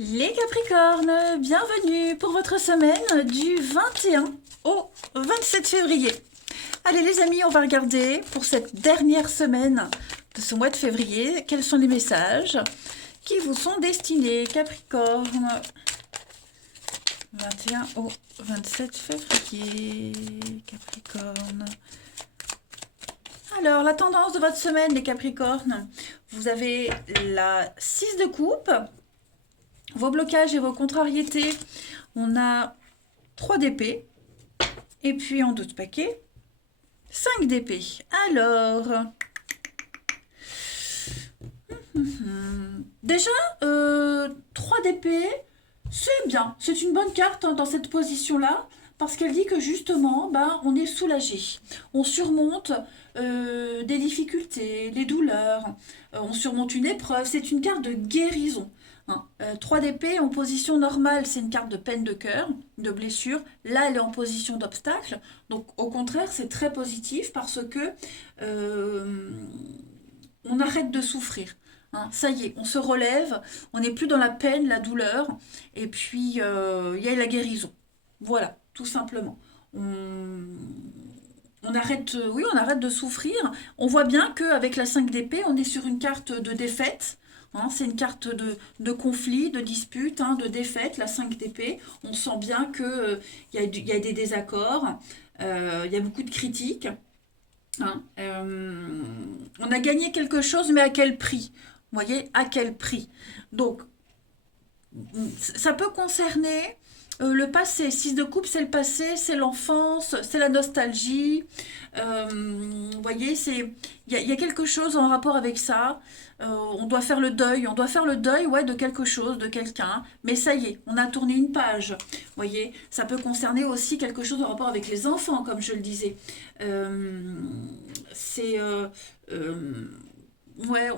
Les Capricornes, bienvenue pour votre semaine du 21 au 27 février. Allez les amis, on va regarder pour cette dernière semaine de ce mois de février, quels sont les messages qui vous sont destinés, Capricorne. 21 au 27 février, Capricorne. Alors, la tendance de votre semaine, les Capricornes, vous avez la 6 de coupe. Vos blocages et vos contrariétés, on a 3 d'épée. Et puis en 2 de paquet, 5 d'épée. Alors, déjà, 3 d'épée, c'est bien. C'est une bonne carte dans cette position-là. Parce qu'elle dit que justement, on est soulagé. On surmonte des difficultés, les douleurs. On surmonte une épreuve. C'est une carte de guérison. 3 d'épée en position normale, c'est une carte de peine de cœur, de blessure. Là, elle est en position d'obstacle. Donc, au contraire, c'est très positif parce que on arrête de souffrir. Ça y est, on se relève, on n'est plus dans la peine, la douleur, et puis il y a la guérison. Voilà, tout simplement. On arrête, oui, on arrête de souffrir. On voit bien qu'avec la 5 d'épée, on est sur une carte de défaite. C'est une carte de conflit, de dispute, de défaite, la 5 d'épée. On sent bien qu'il y a des désaccords, il y a beaucoup de critiques. On a gagné quelque chose, mais à quel prix? Vous voyez, à quel prix? Donc, ça peut concerner le passé. 6 de coupe, c'est le passé, c'est l'enfance, c'est la nostalgie. Vous voyez, il y a quelque chose en rapport avec ça. On doit faire le deuil. On doit faire le deuil, ouais, de quelque chose, de quelqu'un. Mais ça y est, on a tourné une page. Vous voyez, ça peut concerner aussi quelque chose en rapport avec les enfants, comme je le disais. C'est... ouais,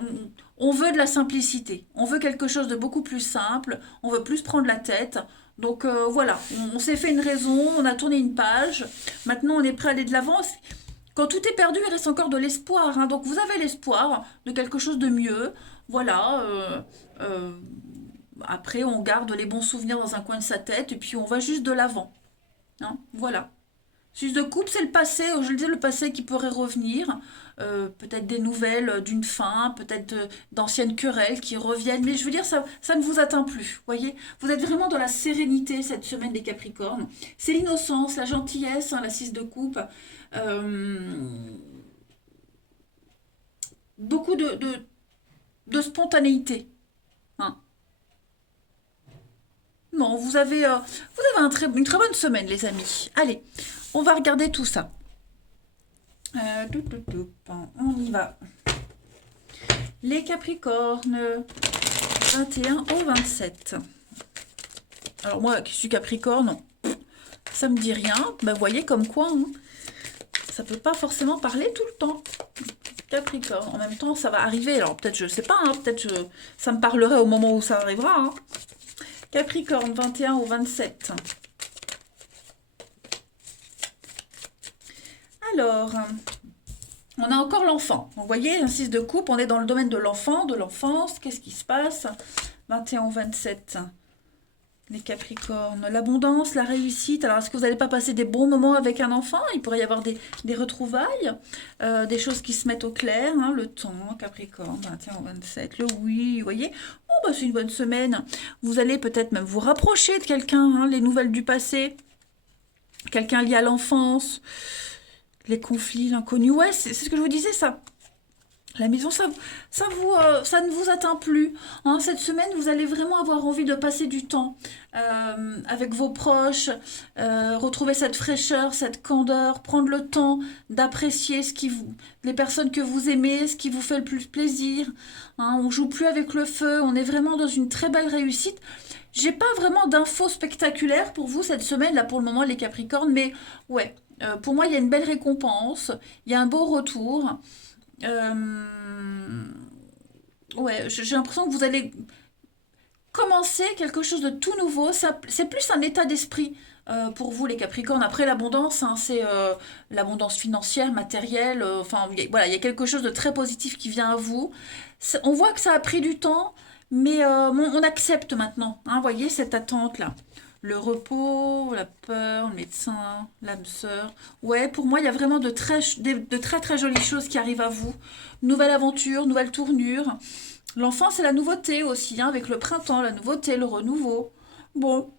on veut de la simplicité. On veut quelque chose de beaucoup plus simple. On veut plus prendre la tête. Donc voilà, on s'est fait une raison, on a tourné une page. Maintenant, on est prêt à aller de l'avant. Quand tout est perdu, il reste encore de l'espoir. Donc vous avez l'espoir de quelque chose de mieux. Voilà. Après, on garde les bons souvenirs dans un coin de sa tête et puis on va juste de l'avant. Voilà. 6 de coupe, c'est le passé, je le disais, le passé qui pourrait revenir. Peut-être des nouvelles d'une fin, peut-être d'anciennes querelles qui reviennent. Mais je veux dire, ça ne vous atteint plus. Voyez, vous êtes vraiment dans la sérénité cette semaine des Capricornes. C'est l'innocence, la gentillesse, la 6 de coupe. Beaucoup de spontanéité. Hein. Non, vous avez une très bonne semaine, les amis. Allez, on va regarder tout ça. On y va. Les Capricornes, 21 au 27. Alors moi, qui suis Capricorne, ça me dit rien. Vous voyez comme quoi, ça peut pas forcément parler tout le temps. Capricorne, en même temps, ça va arriver. Alors peut-être, je sais pas, peut-être ça me parlerait au moment où ça arrivera. Capricorne, 21 au 27. Alors, on a encore l'enfant. Vous voyez, un 6 de coupe, on est dans le domaine de l'enfant, de l'enfance. Qu'est-ce qui se passe? 21 au 27. Les Capricornes, l'abondance, la réussite. Alors, est-ce que vous n'allez pas passer des bons moments avec un enfant? Il pourrait y avoir des retrouvailles, des choses qui se mettent au clair. Le temps, Capricorne, 21 au 27. Le oui, vous voyez. C'est une bonne semaine. Vous allez peut-être même vous rapprocher de quelqu'un, les nouvelles du passé. Quelqu'un lié à l'enfance. Les conflits, l'inconnu. Ouais, c'est ce que je vous disais, ça. La maison, ça ne vous atteint plus. Cette semaine, vous allez vraiment avoir envie de passer du temps avec vos proches, retrouver cette fraîcheur, cette candeur, prendre le temps d'apprécier les personnes que vous aimez, ce qui vous fait le plus plaisir. On joue plus avec le feu, on est vraiment dans une très belle réussite. J'ai pas vraiment d'infos spectaculaires pour vous cette semaine, là pour le moment, les Capricornes, mais ouais, pour moi, il y a une belle récompense, il y a un beau retour. Euh, ouais, j'ai l'impression que vous allez commencer quelque chose de tout nouveau. C'est plus un état d'esprit pour vous, les Capricornes. Après, l'abondance, c'est l'abondance financière, matérielle. Enfin, voilà, il y a quelque chose de très positif qui vient à vous. On voit que ça a pris du temps, Mais bon, on accepte maintenant, hein, voyez cette attente-là. Le repos, la peur, le médecin, l'âme sœur. Ouais, pour moi, il y a vraiment de très très jolies choses qui arrivent à vous. Nouvelle aventure, nouvelle tournure. L'enfant, c'est la nouveauté aussi, hein, avec le printemps, la nouveauté, le renouveau. Bon,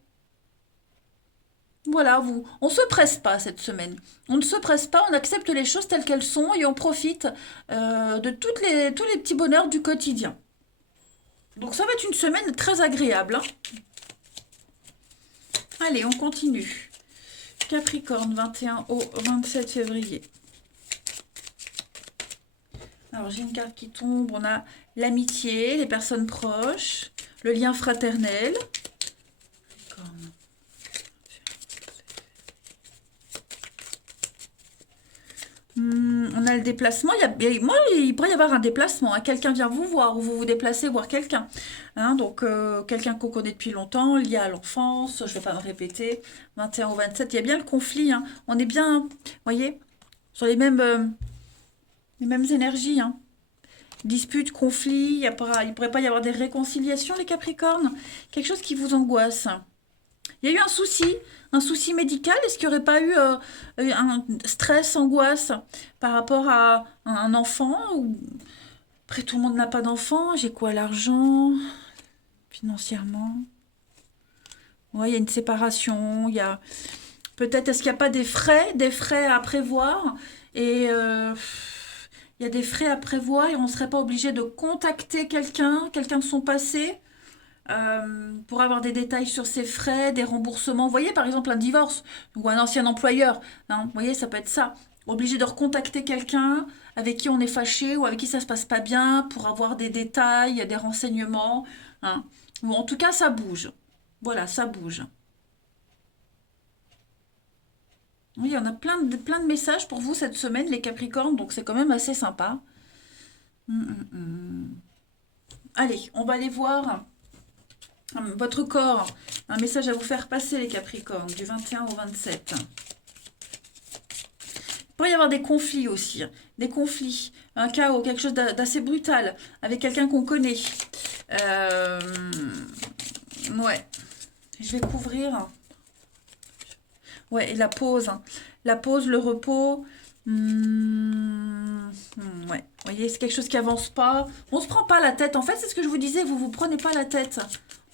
voilà, on se presse pas cette semaine. On ne se presse pas, on accepte les choses telles qu'elles sont et on profite de tous les petits bonheurs du quotidien. Donc ça va être une semaine très agréable, hein. Allez, on continue. Capricorne, 21 au 27 février. Alors j'ai une carte qui tombe, on a l'amitié, les personnes proches, le lien fraternel. Capricorne. On a le déplacement. Moi, il pourrait y avoir un déplacement, hein. Quelqu'un vient vous voir ou vous vous déplacez voir quelqu'un, hein. Donc, quelqu'un qu'on connaît depuis longtemps, lié à l'enfance, je ne vais pas me répéter. 21 ou 27, il y a bien le conflit, hein. On est bien, vous voyez, sur les mêmes énergies, hein. Dispute, conflit, il pourrait pas y avoir des réconciliations, les Capricornes. Quelque chose qui vous angoisse. Il y a eu un souci médical. Est-ce qu'il n'y aurait pas eu un stress, angoisse par rapport à un enfant ou... Après, tout le monde n'a pas d'enfant. J'ai quoi, l'argent, financièrement? Ouais, il y a une séparation. Il y a peut-être, est-ce qu'il n'y a pas des frais à prévoir et il y a des frais à prévoir et on ne serait pas obligé de contacter quelqu'un de son passé pour avoir des détails sur ses frais, des remboursements. Vous voyez, par exemple, un divorce ou un ancien employeur, hein, vous voyez, ça peut être ça. Obligé de recontacter quelqu'un avec qui on est fâché ou avec qui ça se passe pas bien pour avoir des détails, des renseignements, hein. Bon, en tout cas, ça bouge. Voilà, ça bouge. Oui, on a plein de messages pour vous cette semaine, les Capricornes, donc c'est quand même assez sympa. Hum. Allez, on va aller voir votre corps. Un message à vous faire passer, les Capricornes, du 21 au 27. Il pourrait y avoir des conflits aussi, hein. Des conflits, un chaos, quelque chose d'assez brutal avec quelqu'un qu'on connaît. Euh, ouais, je vais couvrir. Ouais, et la pause, hein. La pause, le repos. Ouais, vous voyez, c'est quelque chose qui avance pas. On se prend pas la tête. En fait, c'est ce que je vous disais, vous vous prenez pas la tête.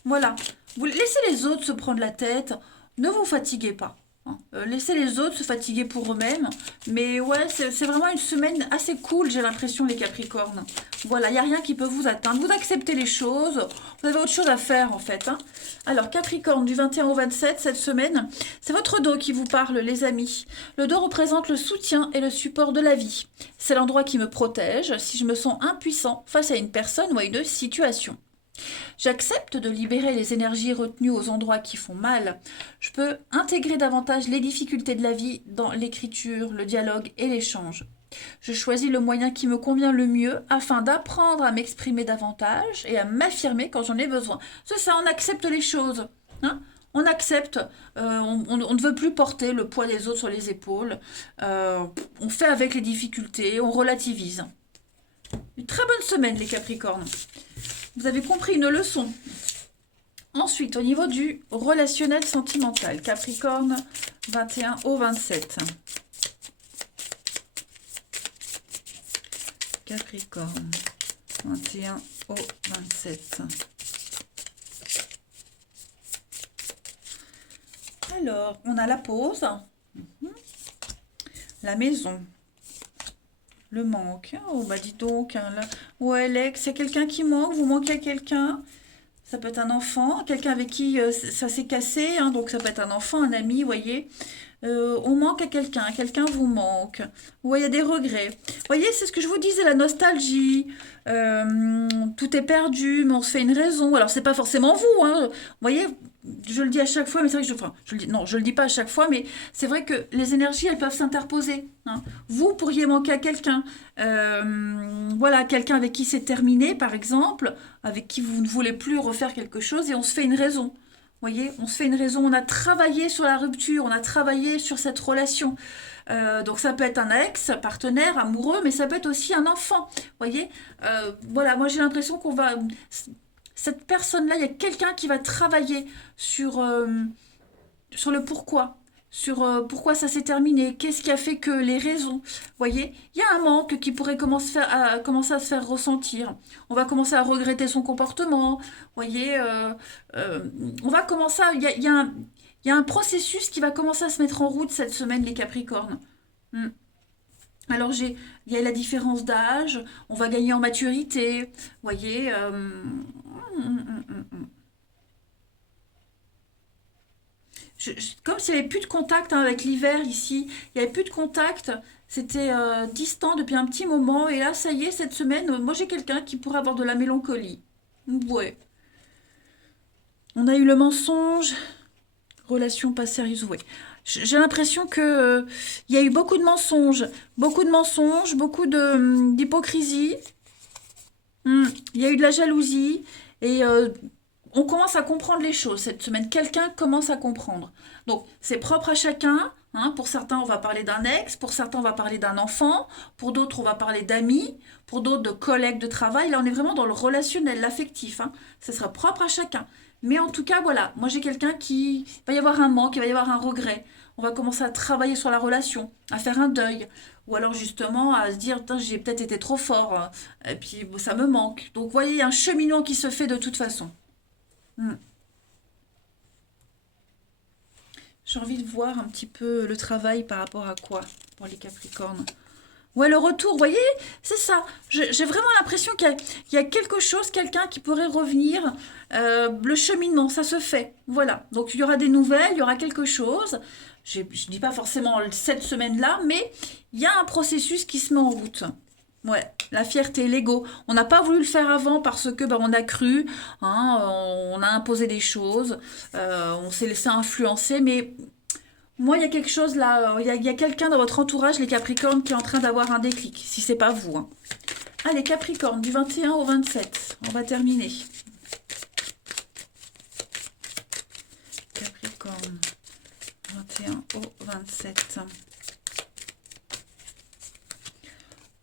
Voilà. Vous laissez les autres se prendre la tête. Ne vous fatiguez pas, hein. Laissez les autres se fatiguer pour eux-mêmes. Mais ouais, c'est vraiment une semaine assez cool, j'ai l'impression, les Capricornes. Voilà, il n'y a rien qui peut vous atteindre. Vous acceptez les choses. Vous avez autre chose à faire, en fait, hein. Alors, Capricorne, du 21 au 27, cette semaine, c'est votre dos qui vous parle, les amis. Le dos représente le soutien et le support de la vie. C'est l'endroit qui me protège si je me sens impuissant face à une personne ou à une situation. J'accepte de libérer les énergies retenues aux endroits qui font mal. Je peux intégrer davantage les difficultés de la vie dans l'écriture, le dialogue et l'échange. Je choisis le moyen qui me convient le mieux afin d'apprendre à m'exprimer davantage et à m'affirmer quand j'en ai besoin. C'est ça, on accepte les choses, hein. On accepte, on ne veut plus porter le poids des autres sur les épaules. On fait avec les difficultés, on relativise. Une très bonne semaine, les Capricornes. Vous avez compris une leçon. Ensuite, au niveau du relationnel sentimental, Capricorne, 21 au 27. Capricorne, 21 au 27. Alors, on a la pause, la maison, le manque. Oh, bah dis donc, hein, là. Ouais, Lex, c'est quelqu'un qui manque, vous manquez à quelqu'un. Ça peut être un enfant, quelqu'un avec qui ça s'est cassé, hein, donc ça peut être un enfant, un ami, vous voyez. On manque à quelqu'un vous manque. Vous voyez, il y a des regrets. Vous voyez, c'est ce que je vous disais, la nostalgie. Tout est perdu, mais on se fait une raison. Alors, c'est pas forcément vous, hein. Vous voyez, je le dis à chaque fois, mais c'est vrai que enfin, non, je le dis pas à chaque fois, mais c'est vrai que les énergies, elles peuvent s'interposer, hein. Vous pourriez manquer à quelqu'un. Voilà, quelqu'un avec qui c'est terminé, par exemple, avec qui vous ne voulez plus refaire quelque chose, et on se fait une raison. Vous voyez, on se fait une raison, on a travaillé sur la rupture, on a travaillé sur cette relation. Donc ça peut être un ex, partenaire, amoureux, mais ça peut être aussi un enfant. Vous voyez, voilà, moi j'ai l'impression qu'on va... Cette personne-là, il y a quelqu'un qui va travailler sur, sur le pourquoi, sur pourquoi ça s'est terminé, qu'est-ce qui a fait que les raisons. Vous voyez, il y a un manque qui pourrait commencer à se faire ressentir. On va commencer à regretter son comportement. Vous voyez, euh, on va commencer à, il y a un processus qui va commencer à se mettre en route cette semaine, les Capricornes. Hmm. Alors il y a la différence d'âge, on va gagner en maturité, vous voyez. Comme s'il n'y avait plus de contact hein, avec l'hiver ici, il n'y avait plus de contact, c'était distant depuis un petit moment, et là ça y est, cette semaine, moi j'ai quelqu'un qui pourrait avoir de la mélancolie. Ouais. On a eu le mensonge, relation pas sérieuse, ouais. J'ai l'impression que il y a eu beaucoup de mensonges, beaucoup de d'hypocrisie. Il y a eu de la jalousie et on commence à comprendre les choses cette semaine. Quelqu'un commence à comprendre. Donc, c'est propre à chacun. Hein. Pour certains, on va parler d'un ex. Pour certains, on va parler d'un enfant. Pour d'autres, on va parler d'amis. Pour d'autres, de collègues de travail. Là, on est vraiment dans le relationnel, l'affectif. Hein. Ça sera propre à chacun. Mais en tout cas, voilà. Moi, j'ai quelqu'un qui... Il va y avoir un manque, il va y avoir un regret. On va commencer à travailler sur la relation, à faire un deuil. Ou alors justement à se dire, putain, j'ai peut-être été trop fort. Et puis, bon, ça me manque. Donc, vous voyez, il y a un cheminement qui se fait de toute façon. Hmm. J'ai envie de voir un petit peu le travail par rapport à quoi pour les Capricornes. Ouais, le retour, vous voyez, c'est ça. J'ai vraiment l'impression qu'il y a quelque chose, quelqu'un qui pourrait revenir. Le cheminement, ça se fait. Voilà. Donc il y aura des nouvelles, il y aura quelque chose. Je ne dis pas forcément cette semaine-là, mais il y a un processus qui se met en route. Ouais, la fierté, l'ego. On n'a pas voulu le faire avant parce que on a cru, hein, on a imposé des choses, on s'est laissé influencer, mais moi, il y a quelque chose là, il y a quelqu'un dans votre entourage, les Capricornes, qui est en train d'avoir un déclic, si c'est pas vous. Hein. Ah, les Capricornes, du 21 au 27, on va terminer. Capricorne, 21 au 27.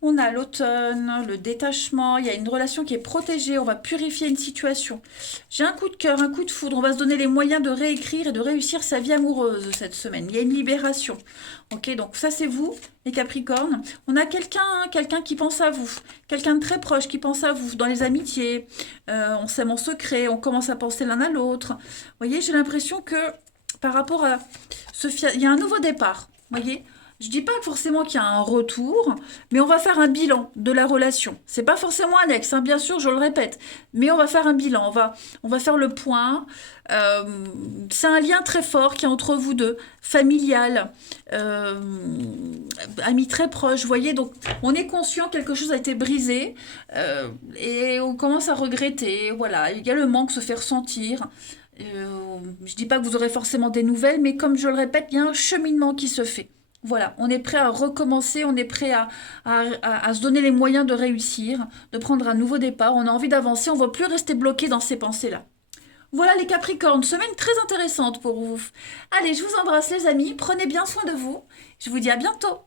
On a l'automne, le détachement, il y a une relation qui est protégée, on va purifier une situation. J'ai un coup de cœur, un coup de foudre, on va se donner les moyens de réécrire et de réussir sa vie amoureuse cette semaine. Il y a une libération. Ok, donc ça c'est vous, les Capricornes. On a quelqu'un, hein, quelqu'un qui pense à vous, quelqu'un de très proche qui pense à vous dans les amitiés. On s'aime en secret, on commence à penser l'un à l'autre. Vous voyez, j'ai l'impression que par rapport à il y a un nouveau départ. Vous voyez, je dis pas forcément qu'il y a un retour, mais on va faire un bilan de la relation. C'est pas forcément un ex, hein, bien sûr, je le répète, mais on va faire un bilan, on va faire le point. Euh, c'est un lien très fort qui est entre vous deux, familial, euh, amis très proches, vous voyez, donc on est conscient que quelque chose a été brisé et on commence à regretter, voilà, il y a le manque se fait ressentir. Je dis pas que vous aurez forcément des nouvelles, mais comme je le répète, il y a un cheminement qui se fait. Voilà, on est prêt à recommencer, on est prêt à se donner les moyens de réussir, de prendre un nouveau départ, on a envie d'avancer, on ne va plus rester bloqué dans ces pensées-là. Voilà les Capricornes, semaine très intéressante pour vous. Allez, je vous embrasse les amis, prenez bien soin de vous, je vous dis à bientôt.